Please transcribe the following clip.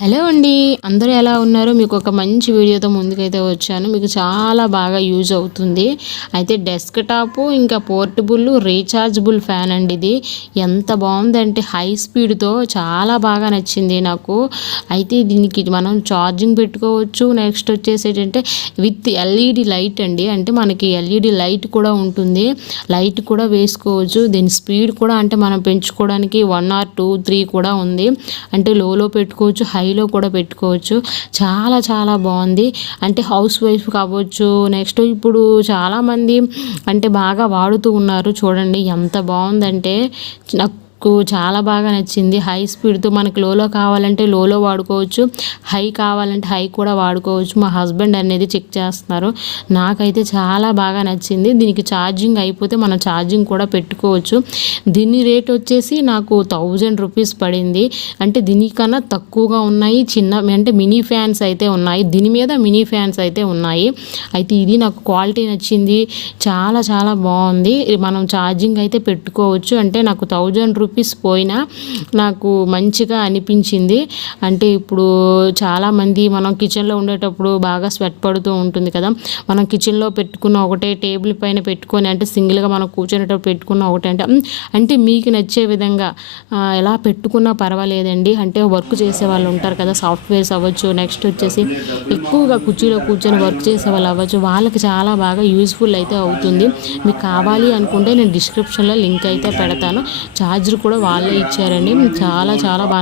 Hello అండి. అందరూ ఎలా ఉన్నారు? మీకు ఒక మంచి వీడియోతో ముందుకైతే వచ్చాను. మీకు చాలా బాగా యూజ్ అవుతుంది. అయితే డెస్క్ టాప్ ఇంకా పోర్టబుల్ రీఛార్జబుల్ ఫ్యాన్ అండి ఇది. ఎంత బాగుందంటే హై స్పీడ్తో చాలా బాగా నచ్చింది నాకు. అయితే దీనికి మనం ఛార్జింగ్ పెట్టుకోవచ్చు. నెక్స్ట్ వచ్చేసి ఏంటంటే విత్ ఎల్ఈడి లైట్ అండి. అంటే మనకి ఎల్ఈడి లైట్ కూడా ఉంటుంది. లైట్ కూడా వేసుకోవచ్చు. దీని స్పీడ్ కూడా అంటే మనం పెంచుకోవడానికి వన్ ఆర్ టూ త్రీ కూడా ఉంది. అంటే లోలో పెట్టుకోవచ్చు. హై హైలో కూడా పెట్టుకోవచ్చు. చాలా చాలా బాగుంది. అంటే హౌస్ వైఫ్ కావచ్చు నెక్స్ట్ ఇప్పుడు చాలామంది అంటే బాగా వాడుతూ ఉన్నారు. చూడండి ఎంత బాగుందంటే నాకు నాకు చాలా బాగా నచ్చింది. హై స్పీడ్తో మనకి లోలో కావాలంటే లోలో వాడుకోవచ్చు. హై కావాలంటే హై కూడా వాడుకోవచ్చు. మా హస్బెండ్ అనేది చెక్ చేస్తున్నారు. నాకైతే చాలా బాగా నచ్చింది. దీనికి ఛార్జింగ్ అయిపోతే మనం ఛార్జింగ్ కూడా పెట్టుకోవచ్చు. దీని రేట్ వచ్చేసి నాకు థౌజండ్ రూపీస్ పడింది. అంటే దీనికన్నా తక్కువగా ఉన్నాయి. చిన్న అంటే మినీ ఫ్యాన్స్ అయితే ఉన్నాయి. దీని మీద మినీ ఫ్యాన్స్ అయితే ఉన్నాయి. అయితే ఇది నాకు క్వాలిటీ నచ్చింది. చాలా చాలా బాగుంది. మనం ఛార్జింగ్ అయితే పెట్టుకోవచ్చు. అంటే నాకు థౌజండ్ రూపీస్ రూపీస్ పోయినా నాకు మంచిగా అనిపించింది. అంటే ఇప్పుడు చాలామంది మనం కిచెన్లో ఉండేటప్పుడు బాగా స్వెట్ పడుతూ ఉంటుంది కదా. మనం కిచెన్లో పెట్టుకున్న ఒకటే టేబుల్ పైన పెట్టుకొని అంటే సింగిల్గా మనం కూర్చునేటప్పుడు పెట్టుకున్న ఒకటే అంటే అంటే మీకు నచ్చే విధంగా ఎలా పెట్టుకున్నా పర్వాలేదండి. అంటే వర్క్ చేసే వాళ్ళు ఉంటారు కదా సాఫ్ట్వేర్స్ అవ్వచ్చు నెక్స్ట్ వచ్చేసి ఎక్కువగా కుర్చీలో కూర్చొని వర్క్ చేసే వాళ్ళు అవ్వచ్చు. వాళ్ళకి చాలా బాగా యూస్ఫుల్ అయితే అవుతుంది. మీకు కావాలి అనుకుంటే నేను డిస్క్రిప్షన్లో లింక్ అయితే పెడతాను. ఛార్జర్ కూడా వాళ్ళే ఇచ్చారండి. చాలా చాలా బాగా